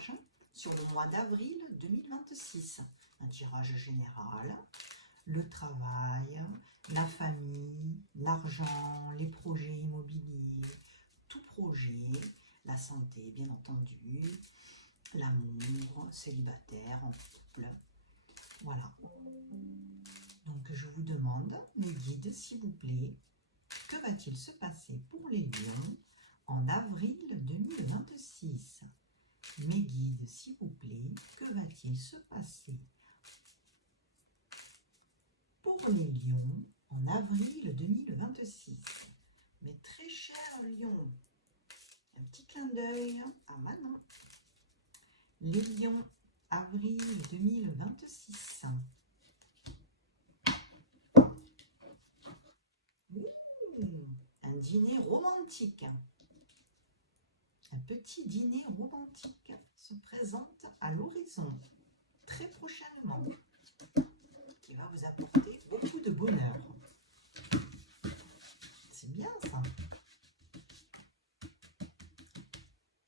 tirage sur le mois d'avril 2026. Un tirage général, le travail, la famille, l'argent, les projets immobiliers, tout projet, la santé bien entendu, l'amour, célibataire, en couple. Voilà. Donc je vous demande, mes guides, s'il vous plaît, que va-t-il se passer pour les lions en avril 2026? Mes guides, s'il vous plaît, que va-t-il se passer pour les lions en avril 2026? Mes très chers lions, un petit clin d'œil à Manon. Les lions, avril 2026. Un dîner romantique. Un petit dîner romantique se présente à l'horizon très prochainement, qui va vous apporter beaucoup de bonheur. C'est bien ça.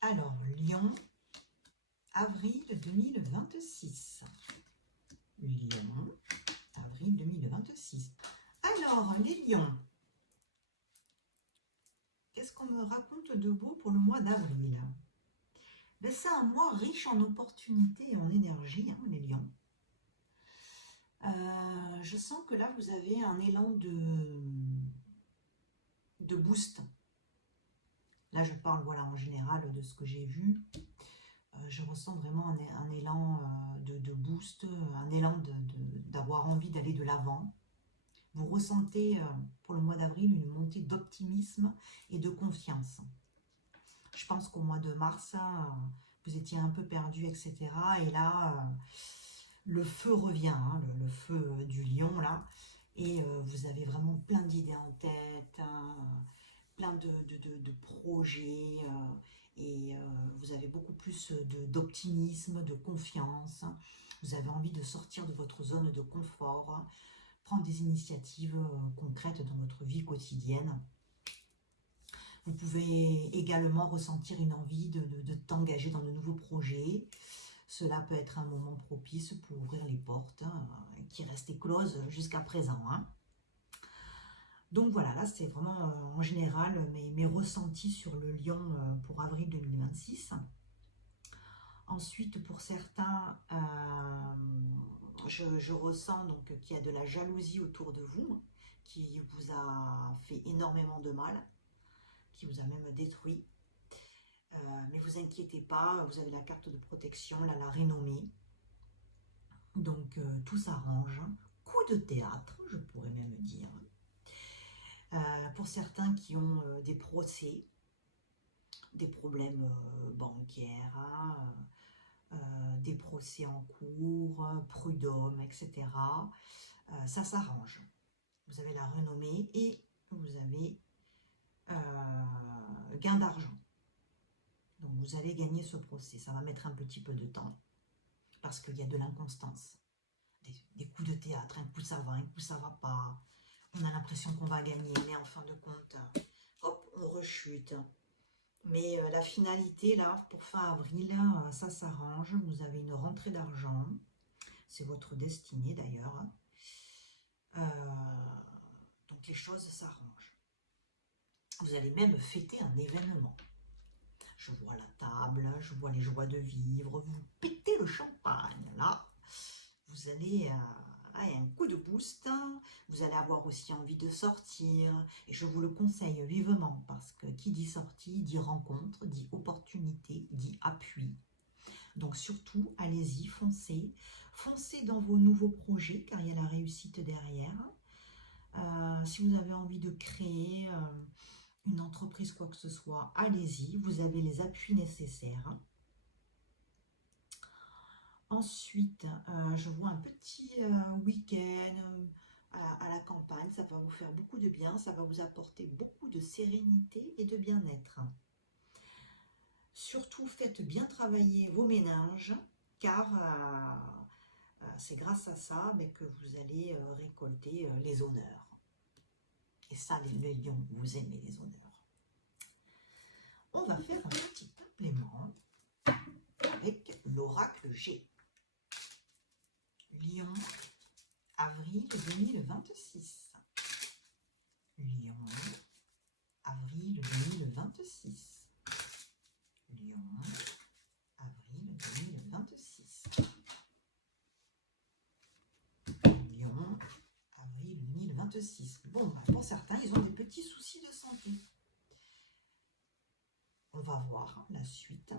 Alors, Lion, avril 2026. Lion, avril 2026. Alors, les lions, qu'est-ce qu'on me raconte de beau pour le mois d'avril? Ben, c'est un mois riche en opportunités et en énergie, hein, les lions. Je sens que là, vous avez un élan de boost. Là, je parle voilà, en général de ce que j'ai vu. Je ressens vraiment un élan de boost, un élan d'avoir envie d'aller de l'avant. Vous ressentez pour le mois d'avril une montée d'optimisme et de confiance. Je pense qu'au mois de mars, vous étiez un peu perdu, etc. Et là, le feu revient, hein, le feu du lion, là. Et vous avez vraiment plein d'idées en tête, hein, plein de projets. Et vous avez beaucoup plus d'optimisme, de confiance. Vous avez envie de sortir de votre zone de confort, prendre des initiatives concrètes dans votre vie quotidienne. Vous pouvez également ressentir une envie de t'engager dans de nouveaux projets. Cela peut être un moment propice pour ouvrir les portes qui restaient closes jusqu'à présent. Hein. Donc voilà, là c'est vraiment en général mes ressentis sur le lion pour avril 2026. Ensuite, pour certains, je ressens donc qu'il y a de la jalousie autour de vous, qui vous a fait énormément de mal, qui vous a même détruit. Mais vous inquiétez pas, vous avez la carte de protection, là, la renommée. Donc tout s'arrange. Coup de théâtre, je pourrais même dire. Pour certains qui ont des procès, des problèmes bancaires, des procès en cours, prud'homme, etc. Ça s'arrange. Vous avez la renommée et vous avez gain d'argent. Donc vous allez gagner ce procès. Ça va mettre un petit peu de temps parce qu'il y a de l'inconstance. Des coups de théâtre, un coup ça va, un coup ça va pas. On a l'impression qu'on va gagner, mais en fin de compte, hop, on rechute. Mais la finalité, là, pour fin avril, ça s'arrange. Vous avez une rentrée d'argent. C'est votre destinée, d'ailleurs. Donc, les choses s'arrangent. Vous allez même fêter un événement. Je vois la table, je vois les joies de vivre. Vous pétez le champagne, là. Vous allez... un coup de boost, vous allez avoir aussi envie de sortir, et je vous le conseille vivement, parce que qui dit sortie, dit rencontre, dit opportunité, dit appui. Donc surtout, allez-y, foncez, foncez dans vos nouveaux projets, car il y a la réussite derrière. Si vous avez envie de créer une entreprise, quoi que ce soit, allez-y, vous avez les appuis nécessaires. Ensuite, je vois un petit week-end à la campagne. Ça va vous faire beaucoup de bien. Ça va vous apporter beaucoup de sérénité et de bien-être. Surtout, faites bien travailler vos méninges, car c'est grâce à ça que vous allez récolter les honneurs. Et ça, les lions, vous aimez les honneurs. On va faire un petit complément. avec l'oracle G. Lion, avril 2026. Lion, avril 2026. Lion, avril 2026. Lion, avril 2026. Bon, pour certains, ils ont des petits soucis de santé. On va voir la suite.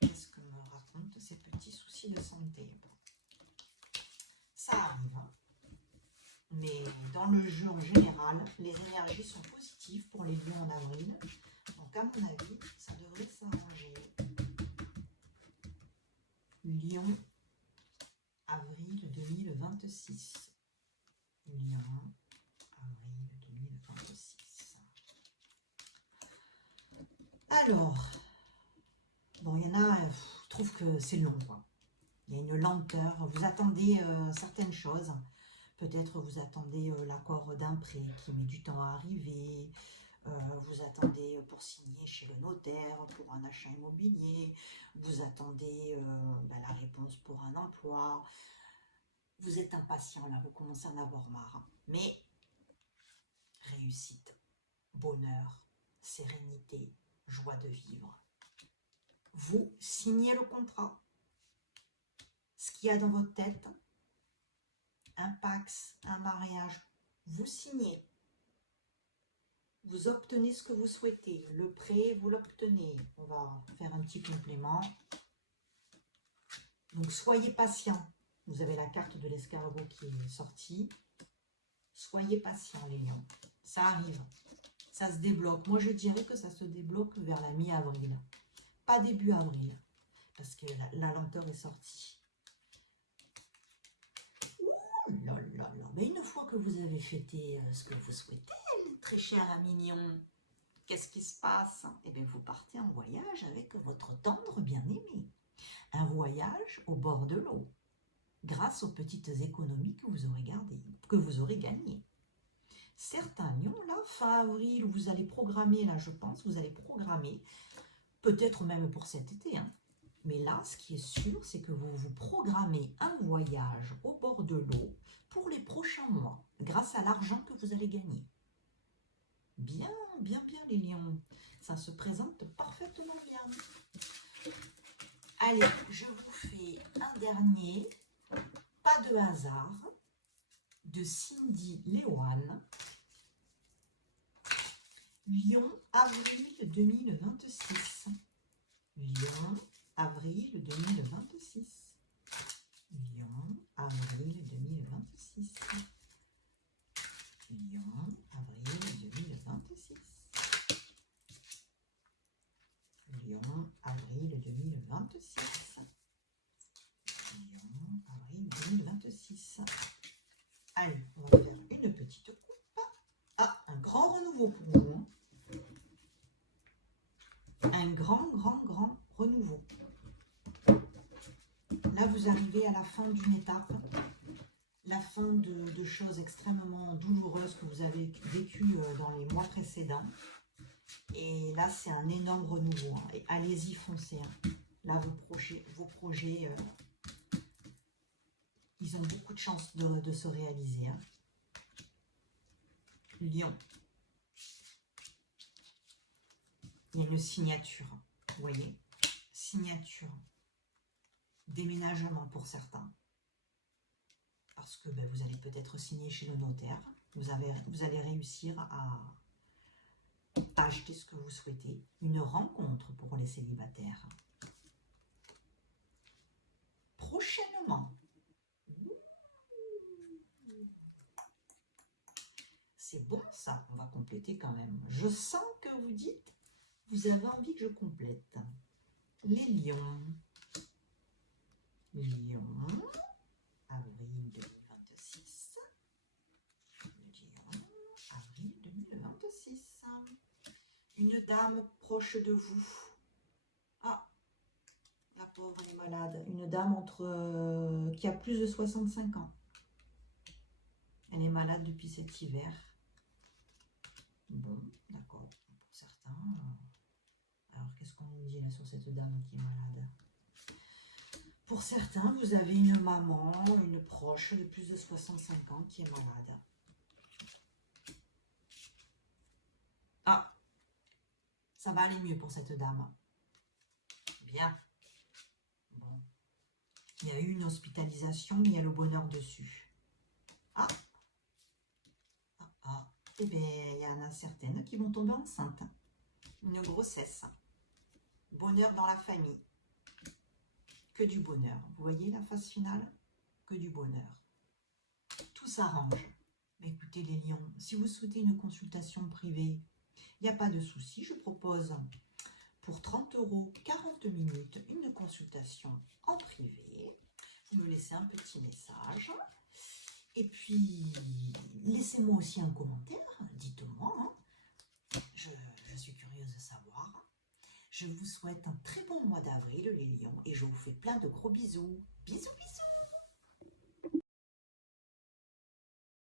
Qu'est-ce que me racontent ces petits soucis de santé? Ça arrive, hein. Mais dans le jeu en général, les énergies sont positives pour les lions en avril. Donc à mon avis, ça devrait s'arranger. Lion, avril 2026. Lion, avril 2026. Alors, bon, il y en a, je trouve que c'est long, quoi. Il y a une lenteur. Vous attendez certaines choses. Peut-être vous attendez l'accord d'un prêt qui met du temps à arriver. Vous attendez pour signer chez le notaire pour un achat immobilier. Vous attendez la réponse pour un emploi. Vous êtes impatient là, vous commencez à en avoir marre. Mais réussite, bonheur, sérénité, joie de vivre. Vous signez le contrat. Ce qu'il y a dans votre tête, un pax, un mariage, vous signez. Vous obtenez ce que vous souhaitez. Le prêt, vous l'obtenez. On va faire un petit complément. Donc, soyez patient. Vous avez la carte de l'escargot qui est sortie. Soyez patient, les lions. Ça arrive. Ça se débloque. Moi, je dirais que ça se débloque vers la mi-avril. Pas début avril. Parce que la lenteur est sortie. Ouh là là là. Mais une fois que vous avez fêté ce que vous souhaitez, très cher ami mignon, qu'est-ce qui se passe? Eh bien, vous partez en voyage avec votre tendre bien-aimé. Un voyage au bord de l'eau, grâce aux petites économies que vous aurez gagnées. Certains lions, là, fin avril, vous allez programmer, là, je pense, vous allez programmer, peut-être même pour cet été, hein. Mais là, ce qui est sûr, c'est que vous vous programmez un voyage au bord de l'eau pour les prochains mois, grâce à l'argent que vous allez gagner. Bien, bien, bien, les lions. Ça se présente parfaitement bien. Allez, je vous fais un dernier, pas de hasard, de Cindy Léoane. Lion, avril 2026. Lion, avril 2026. Lion, avril 2026. Lion, avril 2026. Lion, avril 2026. Lion, avril 2026. Allez, on va faire une petite coupe. Ah, un grand renouveau pour vous. Hein. Un grand renouveau. Là, vous arrivez à la fin d'une étape, la fin de choses extrêmement douloureuses que vous avez vécues dans les mois précédents. Et là, c'est un énorme renouveau. Hein. Et allez-y, foncez. Hein. Là, vos projets, ils ont beaucoup de chances de se réaliser. Hein. Lion. Il y a une signature. Vous voyez? Signature. Déménagement pour certains. Parce que vous allez peut-être signer chez le notaire. Vous allez réussir à acheter ce que vous souhaitez. Une rencontre pour les célibataires. Prochainement. C'est bon ça, on va compléter quand même. Je sens que vous dites, vous avez envie que je complète. Les lions. Lion, avril 2026. Lion, avril 2026. Une dame proche de vous. Ah, la pauvre, elle est malade. Une dame qui a plus de 65 ans. Elle est malade depuis cet hiver. Bon, d'accord. Pour certains. Alors, qu'est-ce qu'on nous dit là sur cette dame qui est malade? Pour certains, vous avez une maman, une proche de plus de 65 ans qui est malade. Ah, ça va aller mieux pour cette dame. Bien. Bon. Il y a eu une hospitalisation, mais il y a le bonheur dessus. Ah, ah. Eh bien, il y en a certaines qui vont tomber enceintes. Une grossesse. Bonheur dans la famille. Que du bonheur. Vous voyez la phase finale? Que du bonheur. Tout s'arrange. Mais écoutez les lions, si vous souhaitez une consultation privée, il n'y a pas de souci. Je propose pour 30 €, 40 minutes, une consultation en privé. Vous me laissez un petit message. Et puis, laissez-moi aussi un commentaire. Dites-moi. Hein. Je suis curieuse de savoir. Je vous souhaite un très bon mois d'avril, les lions. Et je vous fais plein de gros bisous. Bisous.